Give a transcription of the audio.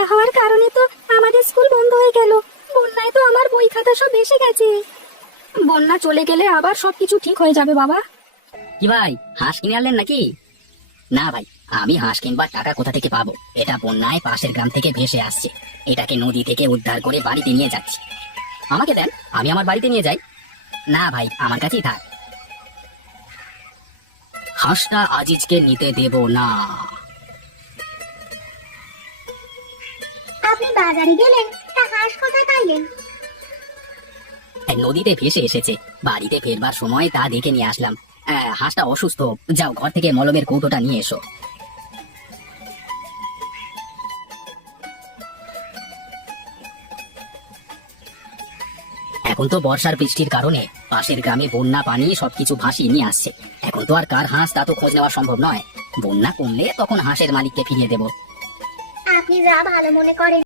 বন্যা হওয়ার কারণে তো আমাদের স্কুল বন্ধ হয়ে গেল। বন্যায় তো আমার বই খাতা সব ভেসে গেছে। বন্যা চলে গেলে আবার সবকিছু ঠিক হয়ে যাবে বাবা। কি ভাই, হাঁস কিনে আনলেন নাকি? না ভাই, আমি হাঁস কিনবার টাকা কোথা থেকে পাবো? এটা বন্যায় পাশের গ্রাম থেকে ভেসে আসছে। এটাকে নদী থেকে উদ্ধার করে বাড়িতে নিয়ে যাচ্ছি। আমাকে দেন, আমি আমার বাড়িতে নিয়ে যাই। না ভাই, আমার কাছেই থাক। হাঁসটা আজিজকে নিতে দেব না। আপনি বাজারে গেলেন, তা হাঁস কোথায় পাইলেন? নদীতে ভেসে এসেছে, বাড়িতে ফেরবার সময় তা দেখে নিয়ে আসলাম। হাঁসটা অসুস্থ, যাও ঘর থেকে মলমের কৌটোটা নিয়ে এসো। এখন তো বর্ষার বৃষ্টির কারণে পাশের গ্রামে বন্যা পানি সবকিছু ভাসিয়ে নিয়ে আসছে। এখন তো আর কার হাঁস তা তো খোঁজ নেওয়া সম্ভব নয়। বন্যা কমলে তখন হাঁসের মালিককে ফিরিয়ে দেব। আপনি যা ভালো মনে করেন।